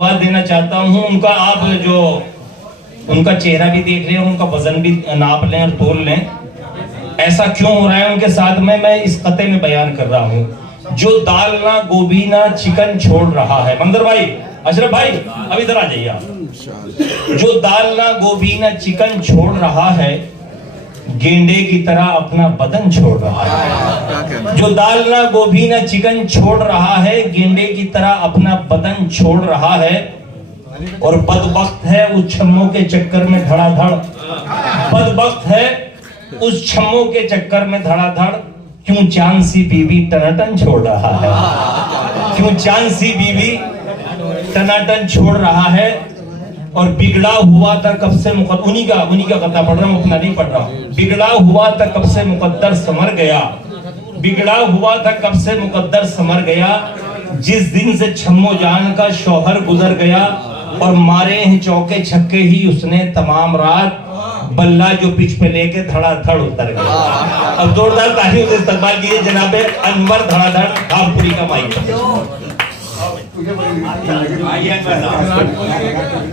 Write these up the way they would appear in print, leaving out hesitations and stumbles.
बात देना चाहता हूँ उनका, आप जो उनका चेहरा भी देख रहे हैं, उनका वजन भी नाप लें और तोल लें। ऐसा क्यों हो रहा है उनके साथ में, मैं इस कते में बयान कर रहा हूँ। जो दाल ना गोभी ना चिकन छोड़ रहा है, मंदर भाई, अशरफ भाई, अब इधर आ जाइए आप। जो दाल ना गोभी ना चिकन छोड़ रहा है, गेंडे की तरह अपना बदन छोड़ रहा है। जो दाल ना गोभी ना चिकन छोड़ रहा है, गेंडे की तरह अपना बदन छोड़ रहा है। और बदबख्त है उस छम्मों के चक्कर में धड़ाधड़, बदबख्त है उस छम्मों के चक्कर में धड़ाधड़। क्यों चांद सी बीवी टनाटन छोड़ रहा है, क्यों चांद सी बीवी टनाटन छोड़ रहा है। और बिगड़ा हुआ था कब से उन्हीं का कथा पढ़ रहा हूँ, अपना नहीं पढ़ रहा हूँ। बिगड़ा हुआ था कब से मुकद्दर समर गया, बिगड़ा हुआ था कब से मुकद्दर समर गया। जिस दिन से छम्मो जान का शौहर गुजर गया, और मारे हैं चौके छक्के ही उसने तमाम रात। बल्ला जो पिच पे लेके धड़ाधड़ उतर गया। अब जोरदार तालियों से इस्तकबाल कीजिए जनाबे अनवर धड़ाधड़ खाफपुरी का माइक।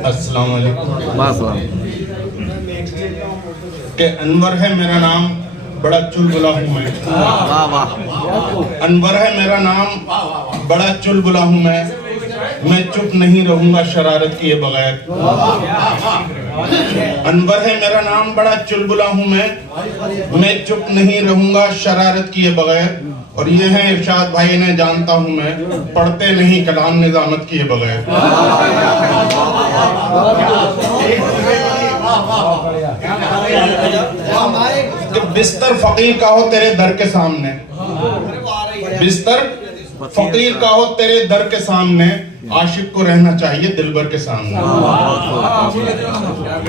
अस्सलाम वालेकुम। के अनवर है मेरा नाम, बड़ा चुलबुला हूँ मैं। अनवर है मेरा नाम, बड़ा चुलबुला हूँ मैं चुप नहीं रहूंगा शरारत किए बगैर। अनवर है मेरा नाम, बड़ा चुलबुला हूँ मैं चुप नहीं रहूंगा शरारत किए बगैर। और ये है इरशाद भाई ने जानता हूँ मैं, पढ़ते नहीं कलाम निजामत किए बगैर। बिस्तर फकीर का हो तेरे दर के सामने, बिस्तर फकीर का हो तेरे दर के सामने। आशिक को रहना चाहिए दिलबर के सामने।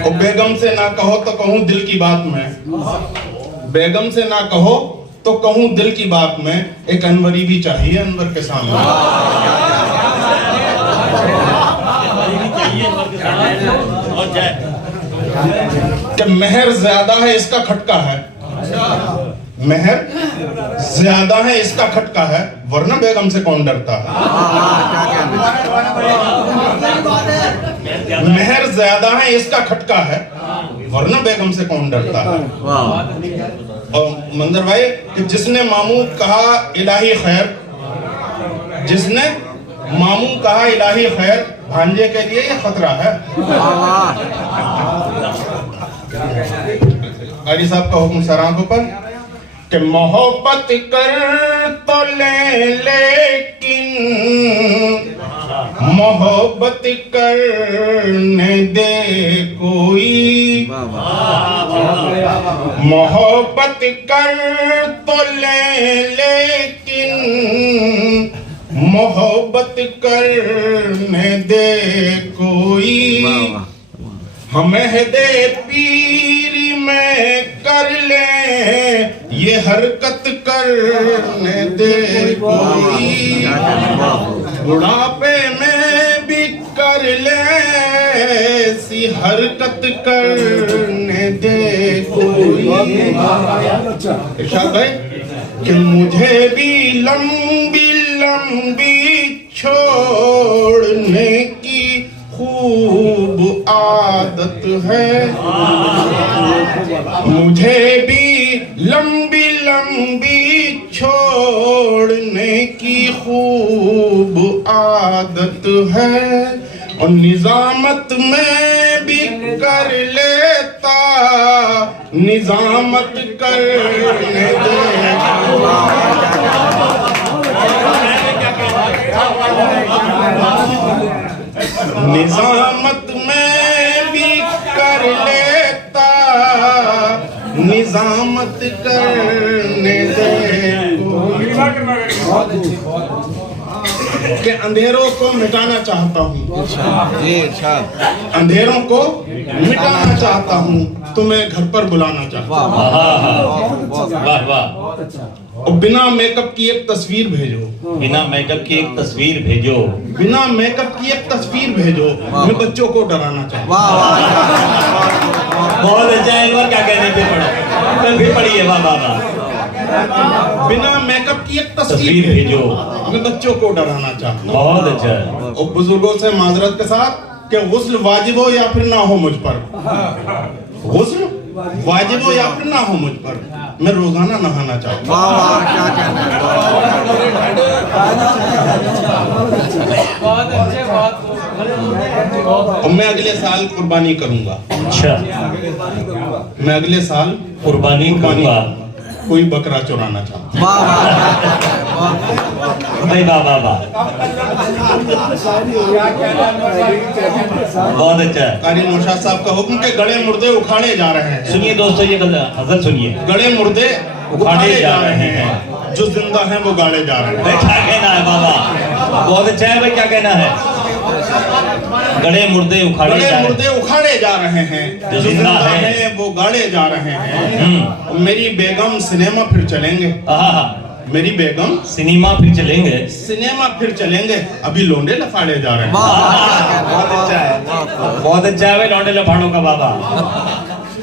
और बेगम से ना कहो तो कहूँ दिल की बात में, बेगम से ना कहो तो कहूँ दिल की बात में। एक अनवरी भी चाहिए अनवर के सामने। कि मेहर ज्यादा है इसका खटका है, मेहर ज्यादा है इसका खटका है, वरना बेगम से कौन डरता है। मेहर ज्यादा है इसका खटका है, वरना बेगम से कौन डरता है। और मंदर भाई कि जिसने मामू कहा इलाही खैर, जिसने मामू कहा इलाही खैर, भांजे के लिए ये खतरा है। कारी साहब का हुक्म सरांखों पर कि मोहब्बत कर तो ले लेकिन मोहब्बत करने दे कोई। मोहब्बत कर तो ले लेकिन मोहब्बत करने दे कोई। हमें दे पीरी में कर ले ये हरकत करने दे कोई। बुढ़ापे में भी कर ले सी हरकत करने दे कोई। इरशाद भाई कि मुझे भी लंबी लंबी छोड़ने की खूब आदत है। मुझे भी लंबी लंबी छोड़ने की खूब आदत है। और निजामत में भी कर लेता, निजामत करने दे। निजामत में भी कर लेता, निजामत करने दे। कि अंधेरों को मिटाना चाहता हूँ, अंधेरों को मिटाना चाहता हूँ, तुम्हें घर पर बुलाना चाहता हूँ। वाह वाह। और बिना मेकअप की एक तस्वीर भेजो, बिना मेकअप की एक तस्वीर भेजो, बिना मेकअप की एक तस्वीर भेजो। मैं बच्चों को डराना चाहता हूँ। बहुत अच्छा है, क्या कहने पे पढ़ो, फिर पढ़िए। वाह वाह वाह। बिना मेकअप की एक तस्वीर तस्वीर भेजो। मैं बच्चों को डराना चाहता हूँ बहुत अच्छा है। और बुजुर्गों से माजरत के साथ कि गुस्ल वाजिब हो या फिर ना हो मुझ पर, गुस्ल वाजिब हो या फिर ना हो मुझ पर, मैं रोजाना नहाना चाहता हूँ। वाह वाह, क्या कहना है। और मैं अगले साल कुर्बानी करूंगा, अच्छा, मैं अगले साल कुर्बानी करूंगा। कोई बकरा चुराना चाहता हूँ। वाह वाह, क्या कहना है। वाह भाई वाह वाह वाह, बहुत अच्छा है। कारी नौशाद साहब का हुक्म के गड़े मुर्दे उखाड़े जा रहे हैं, सुनिए दोस्तों, ये गजल सुनिए। गड़े मुर्दे उखाड़े जा रहे हैं, जो जिंदा हैं वो गाड़े जा रहे हैं। भाई क्या कहना है बाबा, बहुत अच्छा है भाई, क्या कहना है। गड़े मुर्दे उखाड़े गड़े जा रहे मुर्दे उखाड़े जा रहे हैं, जो जो जिंदा जिंदा है हैं वो गाड़े जा रहे हैं। हैं। मेरी बेगम सिनेमा फिर चलेंगे, आहा, मेरी बेगम सिनेमा फिर चलेंगे। सिनेमा फिर चलेंगे, अभी लोंडे लफाड़े जा रहे हैं। बहुत अच्छा है, बहुत अच्छा है भाई, लौंडे लफाड़ों का बाबा।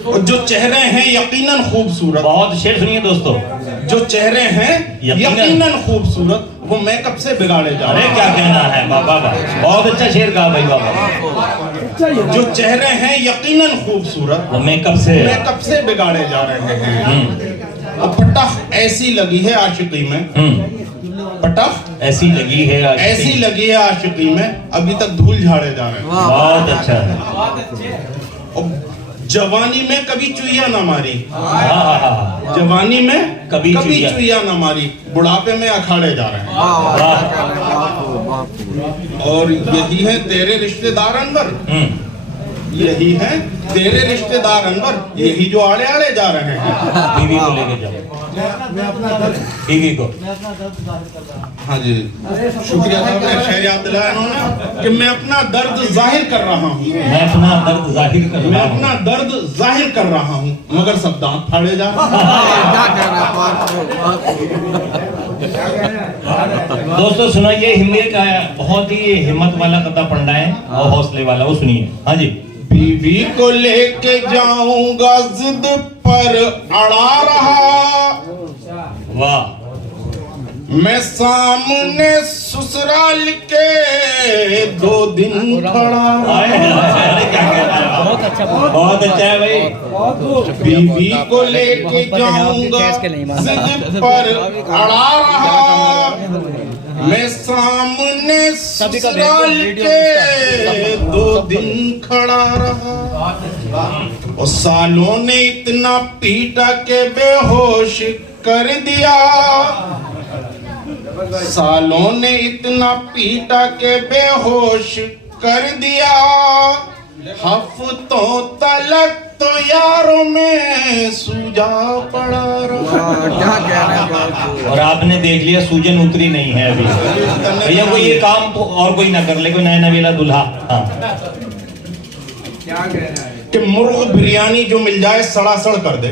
और जो चेहरे हैं यकीनन खूबसूरत, बहुत शेर सुनिए दोस्तों। जो चेहरे हैं यकीनन यकीनन खूबसूरत, वो मेकअप से बिगाड़े जा अरे रहे क्या कहना है बाबा का, बहुत अच्छा शेर कहा भाई बाबा। हैं। जो चेहरे हैं यकीनन खूबसूरत, वो मेकअप से मेकअप से बिगाड़े जा रहे हैं। और पटख ऐसी लगी है आशिकी में, पटख ऐसी लगी है आज ऐसी लगी है आशिकी में, अभी तक धूल झाड़े जा रहे हैं। बहुत अच्छा है। और जवानी में कभी चुईया न मारी, आहा, जवानी में कभी चुईया। चुईया न मारी, बुढ़ापे में अखाड़े जा रहे हैं। वाह, और यही है तेरे रिश्तेदार अनवर, यही है तेरे रिश्तेदार अनवर, यही जो आड़े आड़े जा रहे हैं। बीवी को लेके जाओ, बीवी को। हाँ जी, शुक्रिया साहब ने खैर याद दिलाया इन्होंने कि मैं अपना दर्द जाहिर कर रहा हूँ, मैं अपना दर्द जाहिर कर मैं रहा हूँ। अपना दर्द जाहिर कर रहा हूँ, मगर सब दांत फाड़े जा रहे हैं। क्या कहना है। दोस्तों सुनाइए, हिम्मत का बहुत ही हिम्मत वाला कथा पढ़ना है और हौसले वाला, वो सुनिए। हाँ जी। बीवी को लेके जाऊंगा जिद पर अड़ा रहा, वाह, मैं सामने ससुराल के 2 दिन खड़ा। अरे क्या कहना है, बहुत अच्छा है भाई। बीवी को लेके जाऊंगा जिद पर अड़ा रहा, मैं सामने ससुराल के 2 दिन खड़ा रहा। और सालों ने इतना पीटा के बेहोश कर दिया, सालों ने इतना पीटा के बेहोश कर दिया, हफ्तों तलक तो यारों में सूजा पड़ा रहा। क्या कहना है। और आपने देख लिया सूजन उतरी नहीं है अभी। भैया कोई ये काम तो और कोई ना कर ले, कोई नया नवेला दूल्हा। हाँ, कि मुर्ग बिरयानी जो मिल जाए सड़ासड़ कर दे,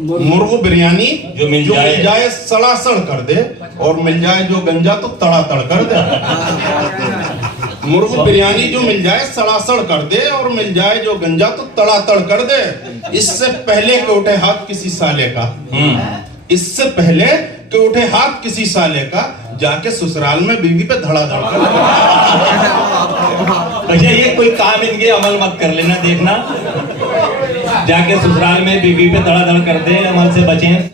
मुर्ग बिरयानी जो मिल जाए सड़ासड़ कर दे, और मिल जाए जो गंजा तो तड़ातड़ कर दे। मुर्ग बिरयानी जो मिल जाए सड़ासड़ कर दे, और मिल जाए जो गंजा तो तड़ातड़ कर दे। इससे पहले कि उठे हाथ किसी साले का, इससे पहले कि उठे हाथ किसी साले का, जाके ससुराल में बीवी पे धड़ाधड़ कर दे। भैया ये कोई काम इनके अमल मत कर लेना, देखना जाके ससुराल में बीवी पे धड़ाधड़ कर दे, अमल से बचें।